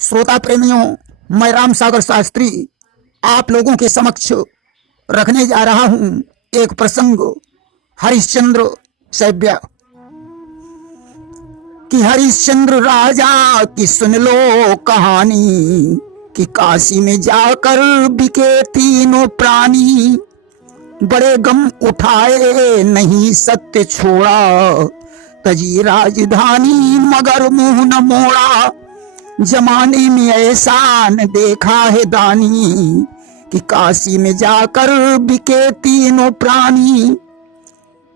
श्रोता प्रेमियों, मैं राम सागर शास्त्री आप लोगों के समक्ष रखने जा रहा हूं एक प्रसंग हरिश्चंद्र सैव्या कि हरिश्चंद्र राजा की सुन लो कहानी कि काशी में जाकर बिके तीनों प्राणी। बड़े गम उठाए नहीं सत्य छोड़ा, तजी राजधानी मगर मुंह न मोड़ा। जमाने में ऐसा न देखा है दानी कि काशी में जाकर बिके तीनों प्राणी।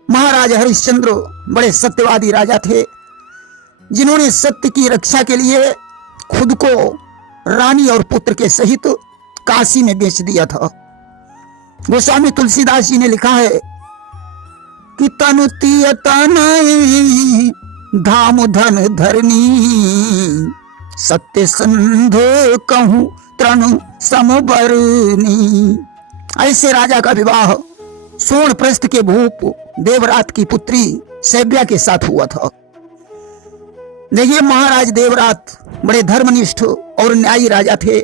महाराज हरिश्चंद्र बड़े सत्यवादी राजा थे, जिन्होंने सत्य की रक्षा के लिए खुद को रानी और पुत्र के सहित काशी में बेच दिया था। गोस्वामी तुलसीदास जी ने लिखा है कि तनु तिय तनय धाम धन धरनी, सत्य संध कहूं तृण समबरनी। ऐसे राजा का विवाह सोनप्रस्थ के भूप देवरात की पुत्री सैव्या के साथ हुआ था। देखिए, महाराज देवरात बड़े धर्मनिष्ठ और न्यायी राजा थे।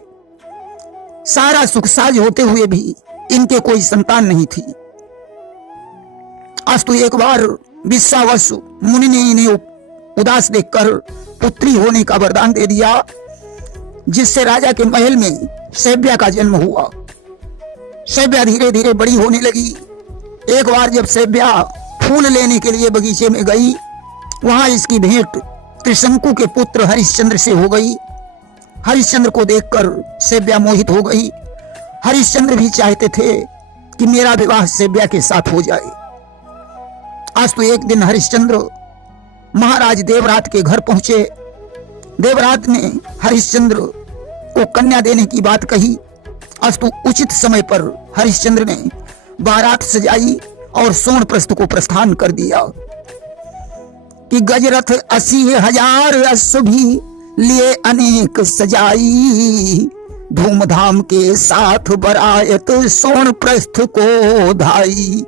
सारा सुखसाज होते हुए भी इनके कोई संतान नहीं थी। अस्तु एक बार विश्वावसु मुनि ने इन्हें उदास देखकर पुत्री होने का वरदान दे दिया, जिससे राजा के महल में सैव्या का जन्म हुआ। सैव्या धीरे धीरे बड़ी होने लगी। एक बार जब सैव्या फूल लेने के लिए बगीचे में गई, वहां इसकी भेंट त्रिशंकु के पुत्र हरिश्चंद्र से हो गई। हरिश्चंद्र को देखकर सैव्या मोहित हो गई। हरिश्चंद्र भी चाहते थे कि मेरा विवाह सैव्या के साथ हो जाए। आज तो एक दिन हरिश्चंद्र महाराज देवरात के घर पहुंचे। देवरात ने हरिश्चंद्र को कन्या देने की बात कही। अस्तु उचित समय पर हरिश्चंद्र ने बारात सजाई और सोनप्रस्थ को प्रस्थान कर दिया कि गजरथ 80,000 अश्व भी लिए अनेक सजाई, धूमधाम के साथ बरायत सोनप्रस्थ को धाई।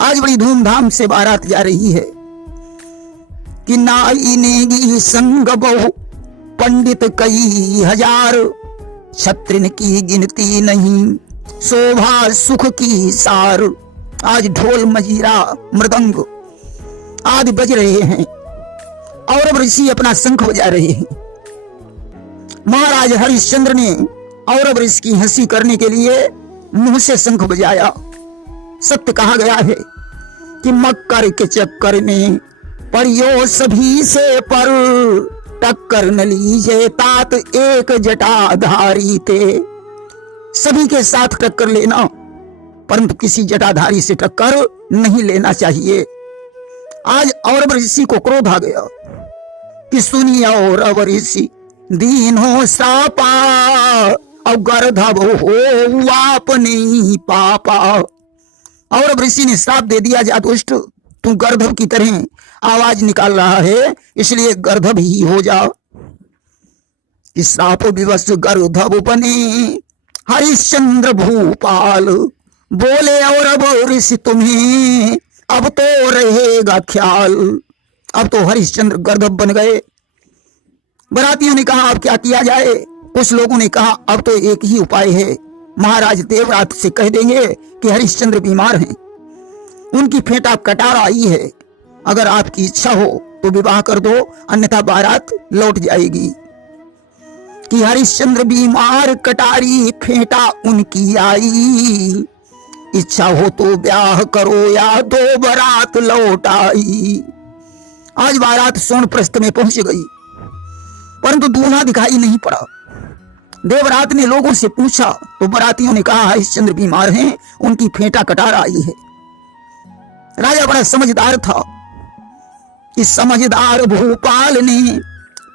आज बड़ी धूमधाम से बारात जा रही है कि नाई नेगी संग बहु पंडित कई हजार, छत्रिन की गिनती नहीं शोभा सुख की सार। आज ढोल मजीरा मृदंग आदि बज रहे हैं और अब ऋषि अपना शंख बजा रहे हैं। महाराज हरिश्चंद्र ने औरव ऋषि की हंसी करने के लिए मुंह से शंख बजाया। सत्य कहा गया है कि मक्कर के चक्कर में परियो सभी से पर, टक्कर न लीजे तात एक जटाधारी थे। सभी के साथ टक्कर लेना, परंतु किसी जटाधारी से टक्कर नहीं लेना चाहिए। आज औरव ऋषि को क्रोध आ गया कि सुनिए औरव ऋषि दीन हो सापा, और गर्धव हो आप नहीं पापा। औरव ऋषि ने श्राप दे दिया, जा दुष्ट, तू गर्धव की तरह आवाज निकाल रहा है, इसलिए गर्धव ही हो जा। कि श्राप विवश गर्धव बने हरिश्चंद्र भूपाल, बोले औरव ऋषि तुम्हें अब तो रहेगा ख्याल। अब तो हरिश्चंद्र गर्दभ बन गए। बरातियों ने कहा अब क्या किया जाए। कुछ लोगों ने कहा अब तो एक ही उपाय है, महाराज देवरात से कह देंगे कि हरिश्चंद्र बीमार हैं, उनकी फेंटा कटार आई है, अगर आपकी इच्छा हो तो विवाह कर दो, अन्यथा बारात लौट जाएगी। कि हरिश्चंद्र बीमार कटारी फेंटा उनकी आई, इच्छा हो तो ब्याह करो या दो बारात लौट आई। आज बारात सोनप्रस्थ में पहुंच गई, परंतु दूल्हा दिखाई नहीं पड़ा। देवरात ने लोगों से पूछा तो बरातियों ने कहा हरिश्चंद्र बीमार हैं, उनकी फेंटा कटार आई है। राजा बड़ा समझदार था। इस समझदार भूपाल ने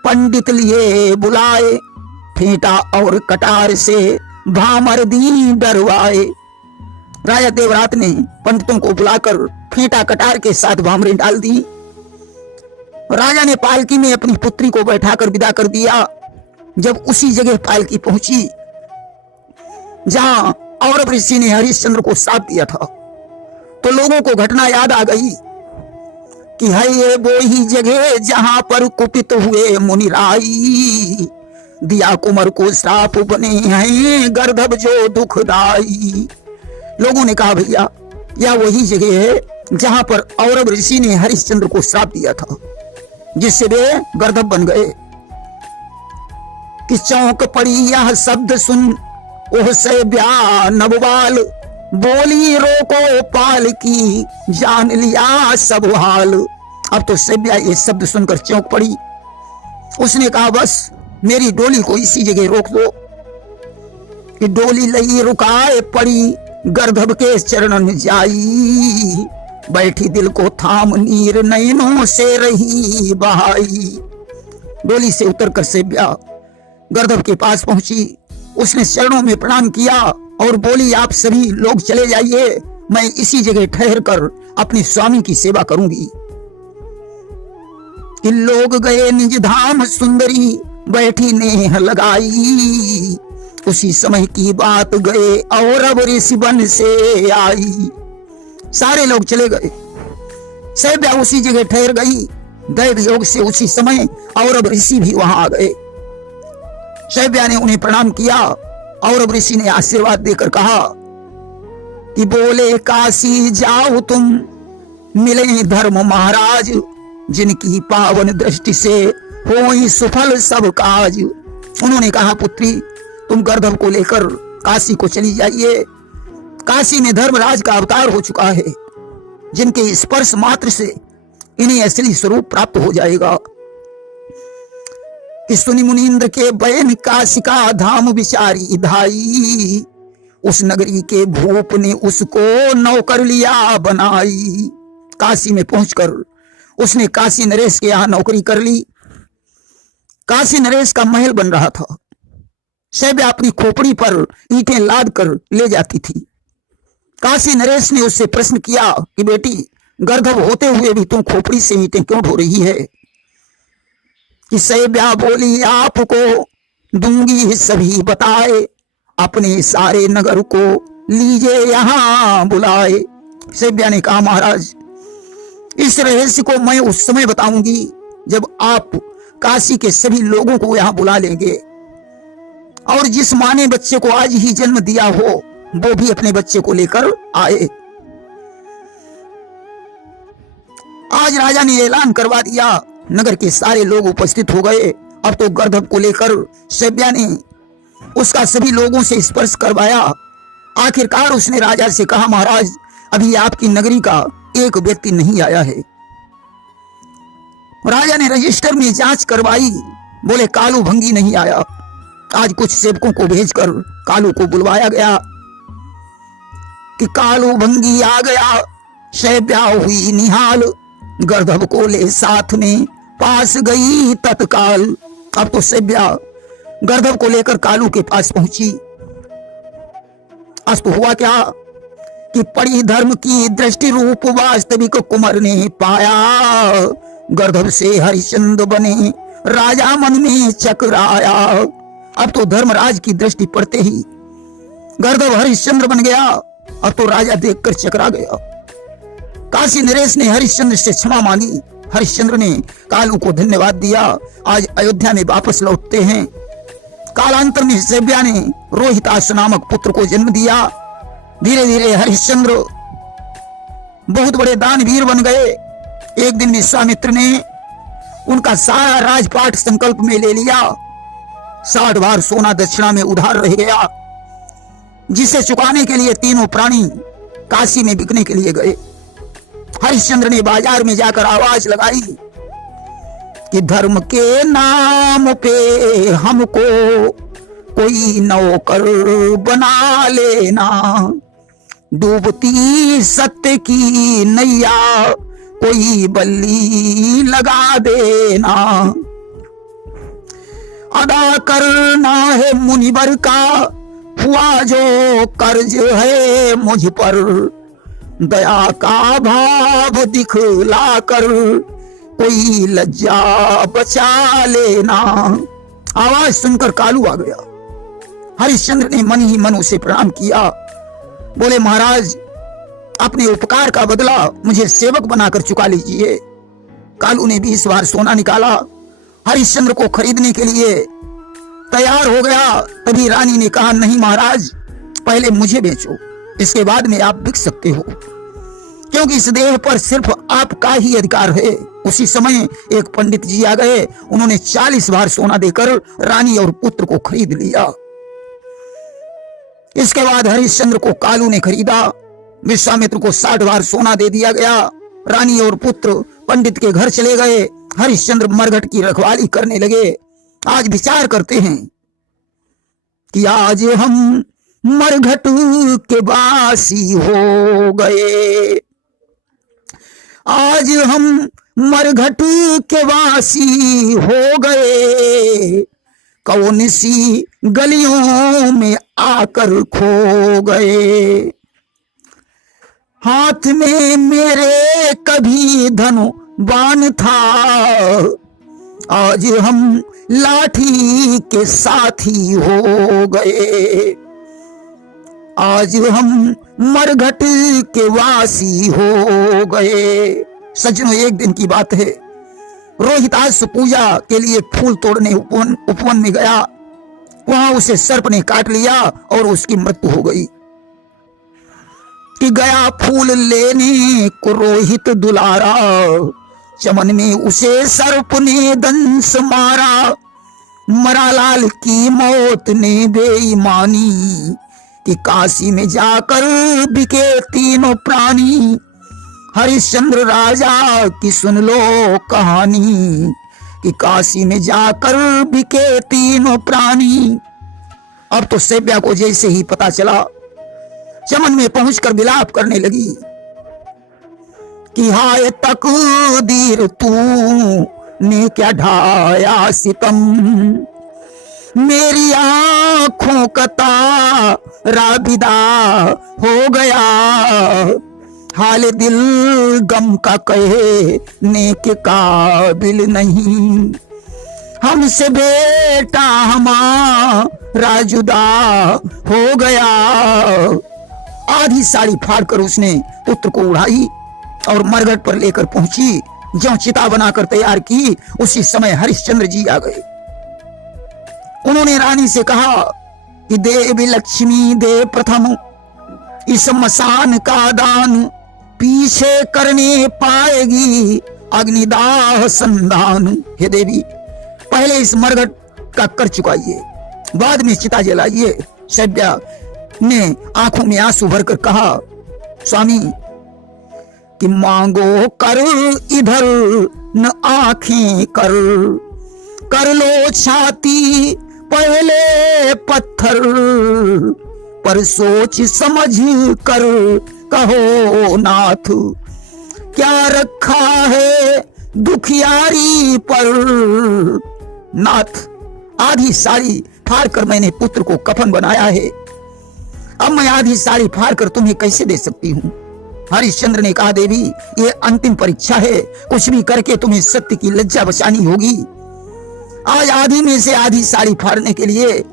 पंडित लिए बुलाए, फेंटा और कटार से भामर दी डरवाए। राजा देवरात ने पंडितों को बुलाकर फेंटा कटार के साथ भामरें डाल दी। राजा ने पालकी में अपनी पुत्री को बैठाकर विदा कर दिया। जब उसी जगह पालकी पहुंची जहां औरव ऋषि ने हरिश्चंद्र को श्राप दिया था, तो लोगों को घटना याद आ गई कि है ये वो ही जगह जहां पर कुपित हुए मुनिराई, दिया कुंवर को श्राप बने हैं गर्दभ जो दुखदाई। लोगों ने कहा भैया यह वही जगह है जहां पर औरव ऋषि ने हरिश्चंद्र को श्राप दिया था, जिससे वे गर्दभ बन गए। कि चौंक पड़ी यह शब्द सुन ओह सैब्या नवबाल, बोली रोको पाल की जान लिया सब हाल। अब तो सैब्या ये शब्द सुनकर चौंक पड़ी। उसने कहा बस मेरी डोली को इसी जगह रोक दो। कि डोली लई रुकाए पड़ी गर्दभ के चरणन जाई, बैठी दिल को थाम नीर नयनों से रही बहाई। डोली से उतरकर सैब्या गर्दभ के पास पहुंची। उसने चरणों में प्रणाम किया और बोली आप सभी लोग चले जाइए, मैं इसी जगह ठहर कर अपने स्वामी की सेवा करूंगी। कि लोग गए निज धाम सुंदरी बैठी नेह लगाई, उसी समय की बात गए और अब ऋषि बन से आई। सारे लोग चले गए, सैब्या उसी जगह ठहर गई। दैव योग से उसी समय और अब ऋषि भी वहां आ गए। सैब्या ने उन्हें प्रणाम किया और अब ऋषि ने आशीर्वाद देकर कहा कि बोले काशी जाओ तुम, मिले धर्म महाराज, जिनकी पावन दृष्टि से होई सुफल सब काज। उन्होंने कहा पुत्री तुम गर्दभ को लेकर काशी को चली जाइए। काशी में धर्मराज का अवतार हो चुका है, जिनके स्पर्श मात्र से इन्हें असली स्वरूप प्राप्त हो जाएगा। कि सुनि मुनीन्द्र के बयन काशी का धाम विचारी धाई, उस नगरी के भूप ने उसको नौकर लिया बनाई। काशी में पहुंचकर उसने काशी नरेश के यहाँ नौकरी कर ली। काशी नरेश का महल बन रहा था। सैब्या अपनी खोपड़ी पर ईंटें लाद कर ले जाती थी। काशी नरेश ने उससे प्रश्न किया कि बेटी गर्दभ होते हुए भी तुम खोपड़ी से ईंटें क्यों ढो रही है? कि सैब्या बोली आपको दूंगी सभी बताए, अपने सारे नगर को लीजिए यहां बुलाए। सैब्या ने कहा महाराज इस रहस्य को मैं उस समय बताऊंगी जब आप काशी के सभी लोगों को यहां बुला लेंगे, और जिस मां ने बच्चे को आज ही जन्म दिया हो वो भी अपने बच्चे को लेकर आए। आज राजा ने ऐलान करवा दिया, नगर के सारे लोग उपस्थित हो गए। अब तो गर्दभ को लेकर सैब्या ने उसका सभी लोगों से स्पर्श करवाया। आखिरकार उसने राजा से कहा महाराज अभी आपकी नगरी का एक व्यक्ति नहीं आया है। राजा ने रजिस्टर में जांच करवाई, बोले कालू भंगी नहीं आया। आज कुछ सेवकों को भेजकर कालू को बुलवाया गया कि कालू भंगी आ गया। सैब्या हुई निहाल, गर्दभ को ले साथ में पास गई तत्काल। अब तो सैब्या गर्दभ को लेकर कालू के पास पहुंची। आज तो हुआ क्या कि पड़ी धर्म की दृष्टि रूप वास्तविक कुंवर ने पाया, गर्दभ से हरिश्चंद्र बने राजा मन में चकराया। अब तो धर्मराज की दृष्टि पड़ते ही गर्दभ हरिश्चंद्र बन गया। अब तो राजा देखकर चकरा गया। काशी नरेश ने हरिश्चंद्र से क्षमा मांगी। हरिश्चंद्र ने कालू को धन्यवाद दिया। आज अयोध्या में वापस लौटते हैं। कालांतर में सैब्या ने रोहिताश नामक पुत्र को जन्म दिया। धीरे धीरे हरिश्चंद्र बहुत बड़े दानवीर बन गए। एक दिन विश्वामित्र ने उनका सारा राजपाट संकल्प में ले लिया। 60 बार सोना दक्षिणा में उधार रह गया, जिसे चुकाने के लिए तीनों प्राणी काशी में बिकने के लिए गए। हरिश्चंद्र ने बाजार में जाकर आवाज लगाई कि धर्म के नाम पे हमको कोई नौकर बना लेना, डूबती सत्य की नैया कोई बल्ली लगा देना, अदा करना है मुनिवर का हुआ जो कर्ज है मुझ पर, दया का भाव दिखला कर कोई लज्जा बचा लेना। आवाज सुनकर कालू आ गया। हरिश्चंद्र ने मन ही मन उसे प्रणाम किया। बोले महाराज अपने उपकार का बदला मुझे सेवक बनाकर चुका लीजिए। कालू ने 20 बार सोना निकाला। हरिश्चंद्र को खरीदने के लिए तैयार हो गया। तभी रानी ने कहा, नहीं महाराज, पहले मुझे बेचो, इसके बाद में आप बिक सकते हो, क्योंकि इस देह पर सिर्फ आपका ही अधिकार है। उसी समय एक पंडित जी आ गए। उन्होंने 40 भार सोना देकर रानी और पुत्र को खरीद लिया। इसके बाद हरिश्चंद्र को कालू ने खरीदा। विश्वामित्र को 60 भार सोना दे दिया गया। रानी और पुत्र पंडित के घर चले गए। हरिश्चंद्र मरघट की रखवाली करने लगे। आज विचार करते हैं कि आज हम मरघट के वासी हो गए, आज हम मरघट के वासी हो गए, कौन सी गलियों में आकर खो गए। हाथ में मेरे कभी धनु बाण था, आज हम लाठी के साथी हो गए, आज हम मरघट के वासी हो गए। सज्जनों, एक दिन की बात है, रोहितास पूजा के लिए फूल तोड़ने उपवन में गया। वहां उसे सर्प ने काट लिया और उसकी मृत्यु हो गई। कि गया फूल लेने को रोहित दुलारा, चमन में उसे सर्प ने दंश मारा। मरालाल की मौत ने बेईमानी, कि काशी में जाकर बिके तीनों प्राणी। हरिश्चंद्र राजा की सुन लो कहानी, कि काशी में जाकर बिके तीनों प्राणी। अब तो सेव्या को जैसे ही पता चला, चमन में पहुंचकर विलाप करने लगी कि हाय तकदीर, तू ने क्या ढाया सितम, मेरी आंखों का तारा विदा हो गया। हाल दिल गम का कहने के काबिल नहीं, हमसे बेटा हमारा जुदा हो गया। आधी साड़ी फाड़कर उसने पुत्र को उड़ाई और मरघट पर लेकर पहुंची। ज्यों चिता बनाकर तैयार की, उसी समय हरिश्चंद्र जी आ गए। उन्होंने रानी से कहा कि देवी लक्ष्मी दे प्रथम इस मसान का दान, पीछे करने पाएगी अग्निदाह संधान। हे देवी, पहले इस मरघट का कर चुकाइए, बाद में चिता जलाइए। सेव्या ने आंखों में आंसू भरकर कहा, स्वामी कि मांगो कर इधर न आंखें कर लो छाती पहले पत्थर, पर सोच समझ कर कहो नाथ, क्या रखा है दुखियारी पर। नाथ, आधी साड़ी फाड़कर मैंने पुत्र को कफन बनाया है, अब मैं आधी साड़ी फाड़कर तुम्हें कैसे दे सकती हूँ। हरिश्चंद्र ने कहा, देवी ये अंतिम परीक्षा है, कुछ भी करके तुम्हें सत्य की लज्जा बचानी होगी। आज आधी में से आधी साड़ी फाड़ने के लिए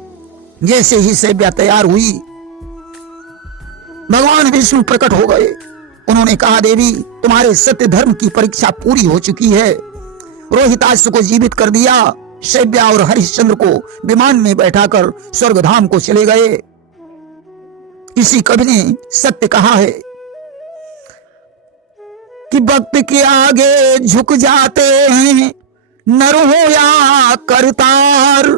जैसे ही सेव्या तैयार हुई, भगवान विष्णु प्रकट हो गए। उन्होंने कहा, देवी तुम्हारे सत्य धर्म की परीक्षा पूरी हो चुकी है। रोहितास को जीवित कर दिया। सेव्या और हरिश्चंद्र को विमान में बैठाकर स्वर्गधाम को चले गए। किसी कवि ने सत्य कहा है कि भक्त के आगे झुक जाते हैं नर हो या करतार,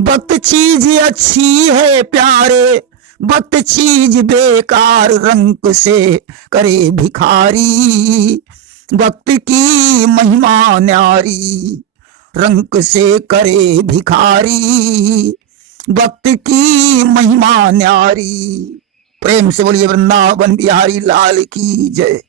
भक्त चीज अच्छी है प्यारे, भक्त चीज बेकार रंक से करे भिखारी। भक्त की महिमा न्यारी रंक से करे भिखारी, भक्त की महिमा न्यारी। प्रेम से बोलिए वृंदावन बिहारी लाल की जय।